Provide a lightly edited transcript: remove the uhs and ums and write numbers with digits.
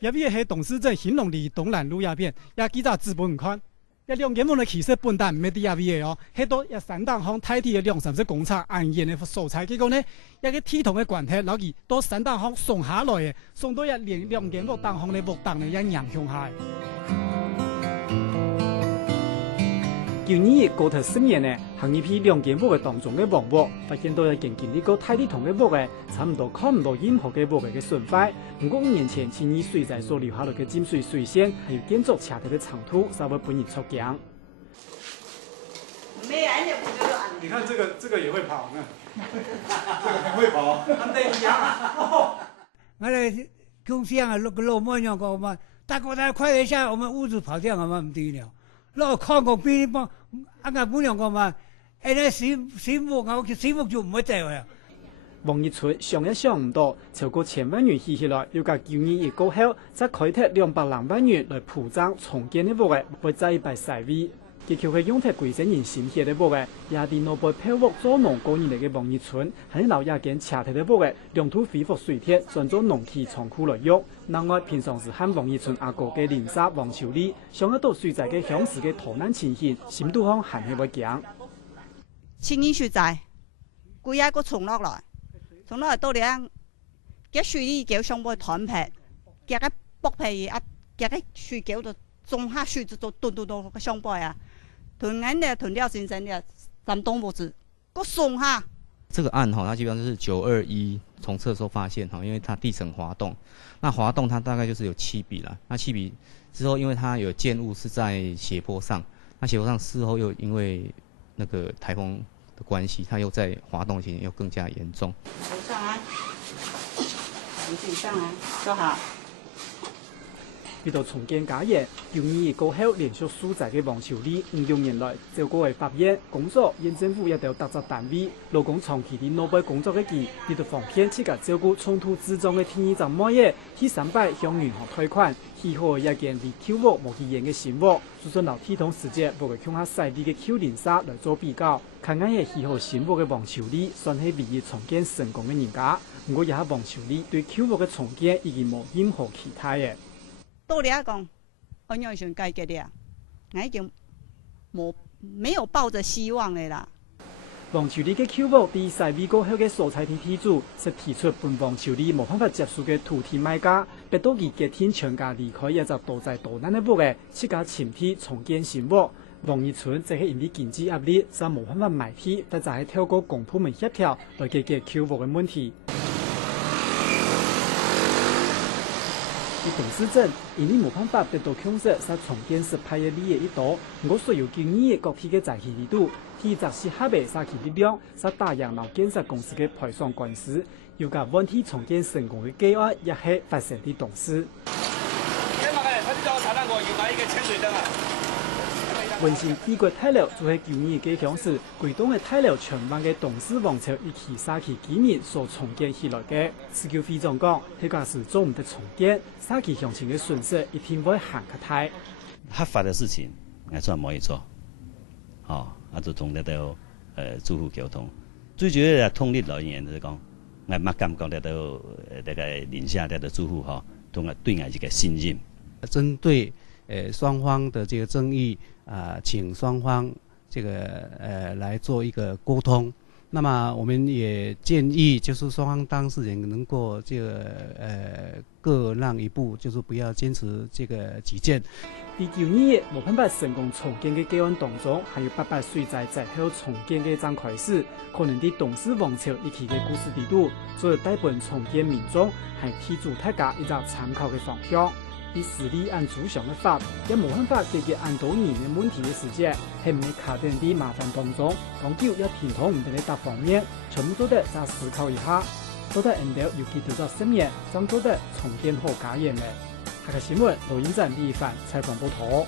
也位系董事长兴隆里东南路鸦片，也记早资本款。一两间的其实本单唔係啲嘢哦，喺度一三檔行睇啲嘅兩三隻工廠按現嘅素材，結果呢一個鐵桶嘅關係，攞佢到三檔行送下來嘅，送到一兩間木檔行嘅木檔呢一影響下。舊年高頭10年呢，行一批兩間木嘅當中嘅黃木，發現到一件經歷過太啲桶嘅木嘅，差唔多看唔到任何嘅木嘅損壞。不過5年前，青衣水寨所留下來嘅浸水水線，還有建築車頭嘅長途，稍微本人出鏡。你看這個也會跑呢，這個很會跑，跟你一樣啊。我哋公司啊，個老闆娘講嘛，大哥大快一下，我們屋子跑掉，我們唔對了。老看過邊幫，阿個姑娘講嘛，那水木我水木就唔會走啦。王日春想也想唔到，超過1000萬元起起來，要加9年一過後，再開拓200多萬元來鋪張重建的木嘅，會再一擺曬位。結構係用喺貴州人心血的木嘅，也啲攞來漂木做農過年嚟嘅王日春，喺老亞間車頭的木嘅，用土恢復水鐵，轉做農機倉庫來用。另外，平常時和王日春阿哥嘅鄰舍王秋麗，想得到水寨嘅鄉市嘅逃難情形，心度上還係會驚。青衣水寨，佢一個衝落來。從那到咧，幾水呢叫上坡斷皮，幾個剝皮啊，幾個水叫到中下水就斷個上坡啊，斷緊的斷掉先生的3棟屋子，個鬆下。這個案它基本上是921從測時候發現因為它地層滑動，那滑動它大概就是有7筆了，那7筆之後，因為它有建物是在斜坡上，那斜坡上事後又因為那個颱風的關係，它又在滑動情形又更加嚴重。上來，你自己上來，坐好。呢度重建家業，9年過後連續數載嘅王秋麗5、6年來照顧嘅法院、工作、縣政府一條特設單位，勞工長期喺內部工作嘅期，呢度防騙設個照顧衝突之中嘅天意站乜嘢，第300向銀行貸款，起好一件離舊屋無期限嘅新屋，就算留鐵桶時節無會向下細啲嘅舊鄰舍來做比較，看眼係起好新屋嘅王秋麗，算係唯一重建成功嘅人家。不過也係王秋麗對舊屋嘅重建已經冇任何期待嘅。到你講，我樣想解決的，我已經沒有抱着希望的啦。王秋麗嘅舊屋第4位過後嘅所在地地主，是提出本王秋麗冇辦法接受嘅土地買家，逼到佢決定全家離開一座多災多難嘅屋嘅，設家前地重建新屋。王日春即係因為經濟壓力，就冇辦法賣地，但就係透過公部門協調來解決舊屋嘅問題。董事長因為冇辦法得到控制，使重建失敗嘅利益一多，我需要建議各地嘅在地力度，提責適合嘅社區力量，使打贏老建設公司嘅賠償官司，要甲問題重建成功嘅計劃也係發生啲董事。文心帝國大樓就係9年嘅鄉市，貴東嘅大樓全灣嘅董事王朝一起社區居民所重建起來嘅。市區會長講，呢個是做唔得重建，社區鄉親嘅損失一定會行較大。合法的事情，我真係唔可以做，就同得到住戶溝通。最主要係通力來源就是講，我乜感覺得到那個鄰下的住戶同我對我一個信任。針對雙方的這個爭議請雙方這個來做一個溝通。那麼我們也建議，就是雙方當事人能夠這個各讓一步，就是不要堅持這個己見。第9年冇辦法成功重建嘅計劃當中，還有800水寨在後重建嘅張開始，可能啲董事王朝一起嘅故事地圖，作為大部分重建民眾係提出大家一個參考嘅方向。以實力按祖上嘅法，也冇辦法解決按多年嘅問題嘅時節，係唔係卡定啲麻煩當中，講究一平衡唔同嘅大方面，全部都得再思考一下，到底人哋要記住咗10年，先做得重建好家園嘅。下個新聞，錄音站李一凡採訪報道。